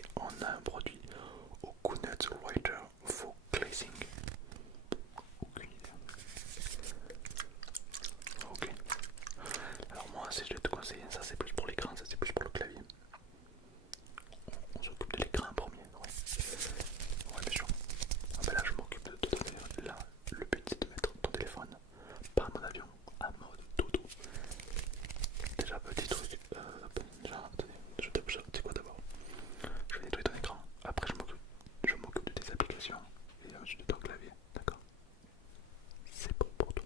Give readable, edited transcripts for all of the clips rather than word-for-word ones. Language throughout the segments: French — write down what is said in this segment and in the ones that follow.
et on a un produit au Coconut Writer Faux Glazing. Aucune idée. Ok. Alors moi si je vais te conseiller, ça c'est plus pour l'écran, ça c'est plus pour le clavier. On s'occupe de l'écran en premier. Ouais bien sûr. Ah ben là je m'occupe de te donner là. Le but c'est de mettre ton téléphone pas en mode avion, en mode dodo. Déjà petit truc, déjà attendez, tu sais quoi d'abord? Je vais nettoyer ton écran, après je m'occupe de tes applications et ensuite de ton clavier, d'accord? C'est bon pour toi.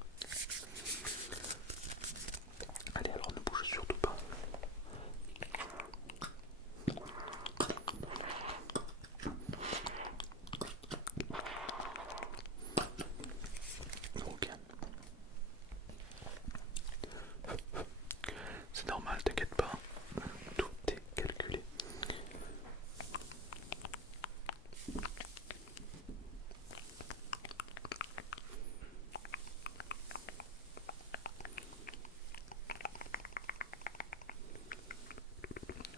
Allez alors ne bouge surtout pas. Ok. C'est normal, t'inquiète pas. Tout est calculé.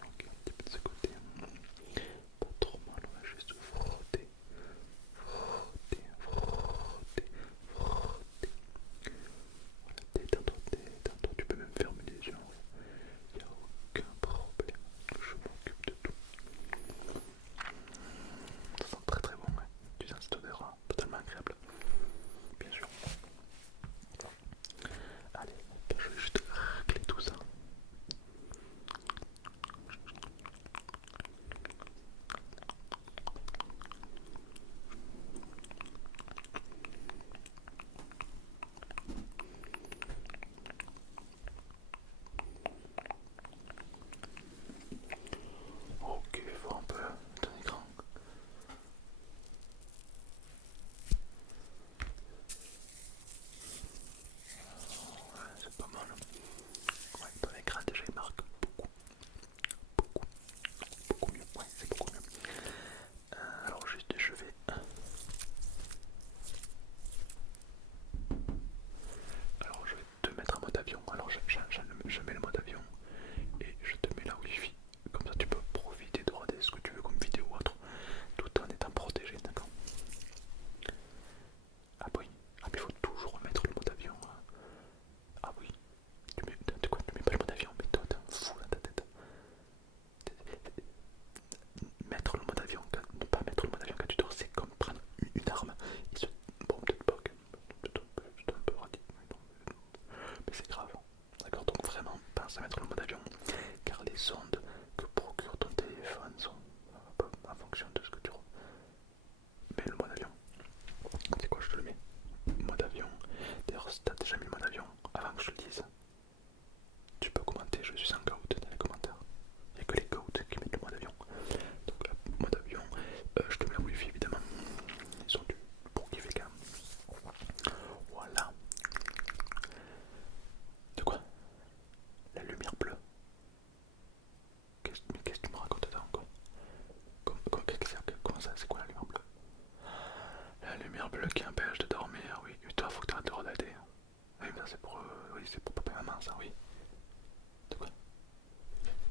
Ok, un petit peu de ce côté. Pas trop mal, on va juste frotter. Frotter, frotter, frotter. Voilà, détends-toi, détends-toi. Tu peux même fermer les yeux. Il n'y a aucun problème. Je m'occupe de tout. Ça sent très très bon, ouais. Tu sens cette odeur totalement agréable. Bien sûr. Allez, je vais juste racler tout ça. Ok, voir un peu ton écran. Ouais, c'est pas mal. Ouais, ton écran déjà il marque beaucoup, beaucoup, beaucoup mieux. Ouais, c'est beaucoup mieux. Alors juste je vais... Alors je vais te mettre en mode avion. Alors je mets le mode avion et je te mets la wifi. Comme ça tu peux profiter de regarder ce que tu veux comme vidéo ou autre, tout en étant protégé, d'accord? Ah oui, ah mais il faut toujours mettre le mode avion. Ah oui, tu mets pas le mode avion, mais toi t'es un fou dans ta tête. Mettre le mode avion, ne pas mettre le mode avion quand tu dors, c'est comme prendre une arme. Bon, peut-être pas, peut-être un peu radis, mais c'est grave. D'accord, donc vraiment, pense à mettre le mode avion, car les ondes que procure ton téléphone sont en fonction de ce que tu mets le mode avion. C'est quoi, je te le mets? Mode avion. D'ailleurs, si t'as déjà mis le mode avion, avant que je te le dise, tu peux commenter, je suis en goat dans les commentaires. Il n'y a que les goats qui mettent le mode avion. Donc, mode avion, je te mets la wifi évidemment. Ils sont dus pour kiffer quand même. Voilà. De quoi? La lumière bleue. Mais qu'est-ce que tu me racontes dedans quoi? Comment ça? C'est quoi la lumière bleue? La lumière bleue qui empêche de dormir, oui. Et toi, faut que tu arrêtes de regarder. Oui, mais ça c'est pour, oui, c'est pour papa et maman, ça, oui. De quoi?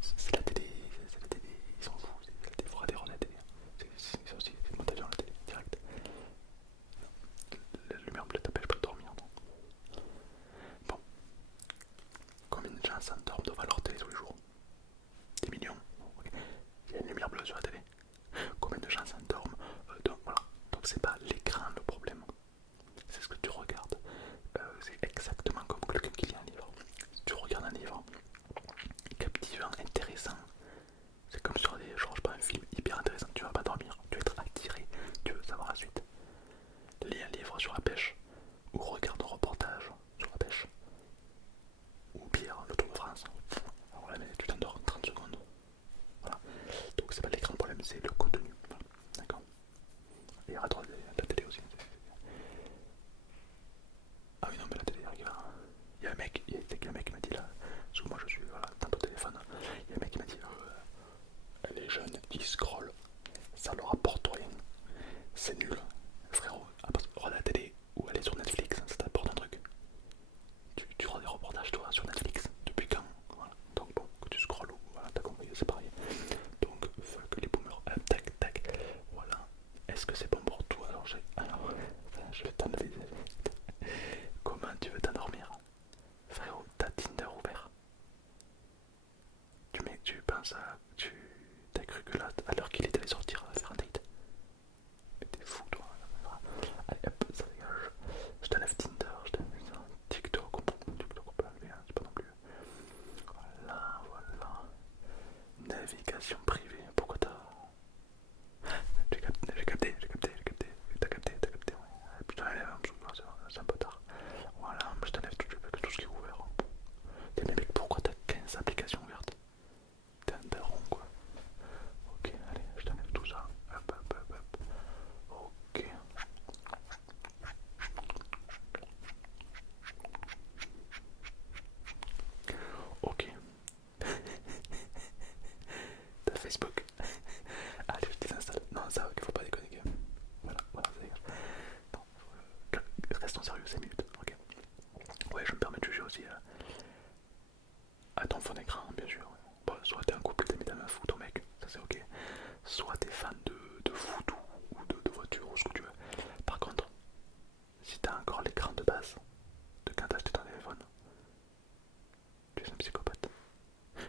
C'est la télé, c'est la télé, ils s'en foutent, c'est la télé, faut regarder la télé. C'est aussi, c'est le montage dans la télé, direct. La lumière bleue t'empêche pas de dormir, non? Bon, combien de gens s'endorment devant leur télé tous les jours? Des millions. Okay. Il y a une lumière bleue sur la télé. Combien de gens s'endorment voilà. Donc c'est pas l'écran le problème, c'est ce que tu regardes. C'est exactement comme quelqu'un qui lit un livre. Si tu regardes un livre captivant, intéressant, c'est comme sur des, genre, je sais pas, un film hyper intéressant, tu vas pas dormir, tu vas être attiré, tu veux savoir la suite. Lis un livre sur la pêche, ou regarde un reportage sur la pêche, ou pire, le Tour de France. Alors là, mais tu t'endors en 30 secondes. Voilà. Donc c'est pas l'écran le problème, c'est le contenu. Voilà. D'accord. Et il y aura la télé aussi. Ah oui non mais la télé regarde. Il y a un mec, un mec qui m'a dit là, parce que moi je suis voilà, dans ton téléphone, il y a un mec qui m'a dit les jeunes ils scrollent, ça leur apporte rien, c'est nul. Frérot, regarde la télé ou aller sur Netflix, ça t'apporte un truc. Tu regardes des reportages toi sur Netflix, depuis quand? Voilà. Donc bon, que tu scrolles ou voilà, t'as compris, c'est pareil. Donc fuck les boomers. est-ce que c'est bon pour toi? Alors, je vais t'enlever. Comment tu veux t'endormir? Frérot, t'as Tinder ouvert. Tu penses à. T'as cru que là, à l'heure qu'il est allé sortir faire un date? Mais t'es fou toi. Allez hop, ça dégage. Je t'enlève Tinder, je t'enlève TikTok. TikTok on peut enlever, hein, c'est pas non plus. Voilà, voilà. Navigation privée, pourquoi t'as. T'as capté, ouais. Putain, allez, c'est un peu tard. Voilà, je t'enlève tout ce qui est ouvert. Mais mec, pourquoi t'as 15 applications ouvertes? T'es un daron quoi. Ok, allez, je t'enlève tout ça. Hop, hop, hop, hop. Ok. Ok. T'as Facebook. Allez, je désinstalle. Non, ça, il faut pas déconner. Voilà, voilà, ça dégage. Non, restons sérieux 5 minutes. Ok. Ouais, je me permets de juger aussi à ton fond d'écran, bien sûr. Bon, soit t'es un couple, t'es ta meuf ou ton mec, ça c'est ok. Soit t'es fan de foot ou de voiture ou ce que tu veux. Par contre, si t'as encore l'écran de base de quand t'as acheté ton téléphone, tu es un psychopathe.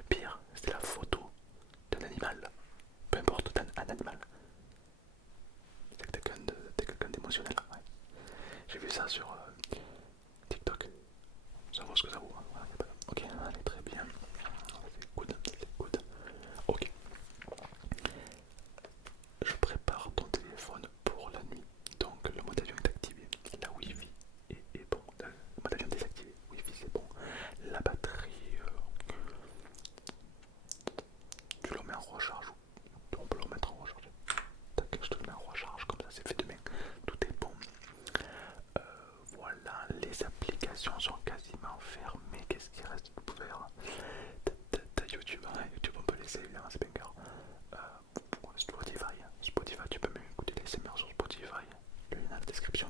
Pire, c'était la photo d'un animal. Peu importe, un animal. C'est que t'es quelqu'un d'émotionnel. Ouais. J'ai vu ça sur TikTok. Ça vaut ce que ça vaut. Hein. Voilà, ok, allez, très bien. C'est good, c'est good. Ok. Je prépare ton téléphone pour la nuit. Donc le mode avion est activé. La Wi-Fi est bon. Le mode avion désactivé. Wi-Fi c'est bon. La batterie, tu le mets en recharge. On peut le remettre en recharge. Tac, je te le mets en recharge. Comme ça c'est fait demain. Tout est bon. Voilà, les applications sont quasiment fermées. Qu'est-ce qui reste de faire? T'as YouTube, hein, YouTube on peut laisser évidemment, c'est banger. Spotify, tu peux même écouter les SMR sur Spotify. Le lien dans la description